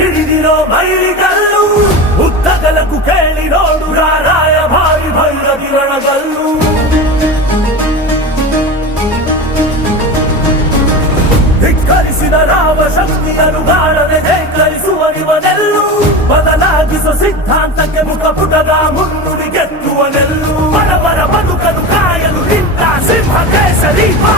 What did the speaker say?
ಹಿಡಿದಿರೋ ಮೈಲಿಗಲ್ಲು ಉದ್ದಗಲಕ್ಕೂ ಕೇಳಿ ನೋಡು ರಾರಾಯ ಭಾರಿ ಭೈರವಿ ರಣಗಲ್ಲು ಧಿಕ್ಕರಿಸಿದ ರಾಮ ಶಕ್ತಿಯನ್ನು ಗಾಳನೆ ಧಿಕ್ಕರಿಸುವನಿವನೆಲ್ಲು ಬದಲಾಗಿಸೋ ಸಿದ್ಧಾಂತಕ್ಕೆ ಮುಖಪುಟದ ಮುನ್ನುಡಿ ಗೆತ್ತುವನೆಲ್ಲು ಬಡವರ ಬದುಕನ್ನು ಕಾಯಲು ನಿಂತ ಸಿಂಹ ಕೇಸರಿ ಬಾ